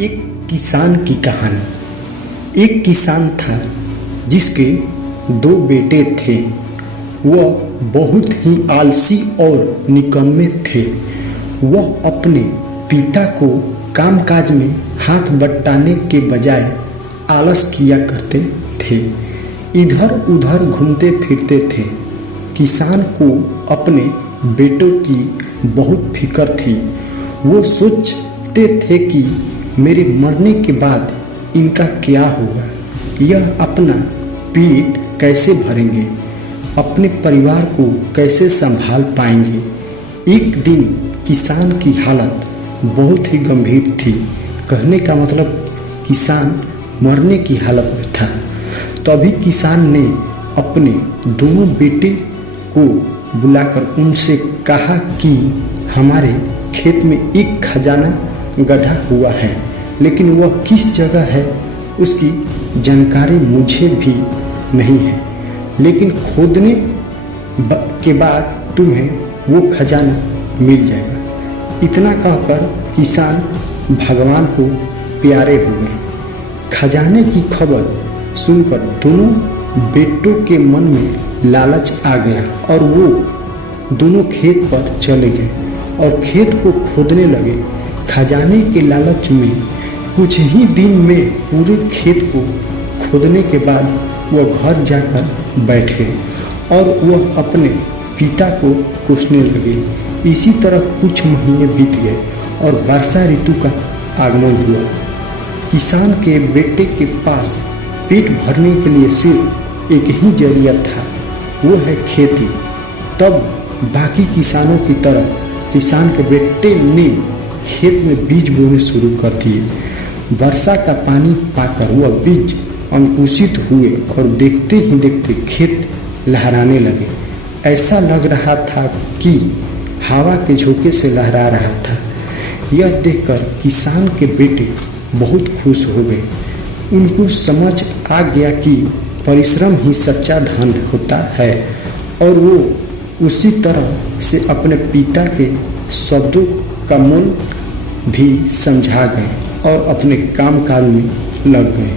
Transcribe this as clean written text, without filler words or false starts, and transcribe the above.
एक किसान की कहानी। एक किसान था जिसके 2 बेटे थे। वह बहुत ही आलसी और निकम्मे थे। वह अपने पिता को कामकाज में हाथ बटाने के बजाय आलस किया करते थे, इधर उधर घूमते फिरते थे। किसान को अपने बेटों की बहुत फिक्र थी। वो सोचते थे कि मेरे मरने के बाद इनका क्या होगा, यह अपना पेट कैसे भरेंगे, अपने परिवार को कैसे संभाल पाएंगे। एक दिन किसान की हालत बहुत ही गंभीर थी। कहने का मतलब किसान मरने की हालत में था। तभी किसान ने अपने दोनों बेटे को बुलाकर उनसे कहा कि हमारे खेत में एक खजाना गढ़ा हुआ है, लेकिन वह किस जगह है उसकी जानकारी मुझे भी नहीं है, लेकिन खोदने के बाद तुम्हें वो खजाना मिल जाएगा। इतना कहकर किसान भगवान को प्यारे हुए। खजाने की खबर सुनकर दोनों बेटों के मन में लालच आ गया और वो दोनों खेत पर चले गए और खेत को खोदने लगे। खजाने के लालच में कुछ ही दिन में पूरे खेत को खोदने के बाद वह घर जाकर बैठ गए और वह अपने पिता को कोसने लगे। इसी तरह कुछ महीने बीत गए और वर्षा ऋतु का आगमन हुआ। किसान के बेटे के पास पेट भरने के लिए सिर्फ एक ही जरिया था, वो है खेती। तब बाकी किसानों की तरह किसान के बेटे ने खेत में बीज बोने शुरू कर दिए। वर्षा का पानी पाकर वह बीज अंकुशित हुए और देखते ही देखते खेत लहराने लगे। ऐसा लग रहा था कि हवा के झोंके से लहरा रहा था। यह देखकर किसान के बेटे बहुत खुश हो गए। उनको समझ आ गया कि परिश्रम ही सच्चा धन होता है और वो उसी तरह से अपने पिता के शब्दों का मूल भी समझा गए और अपने कामकाज में लग गए।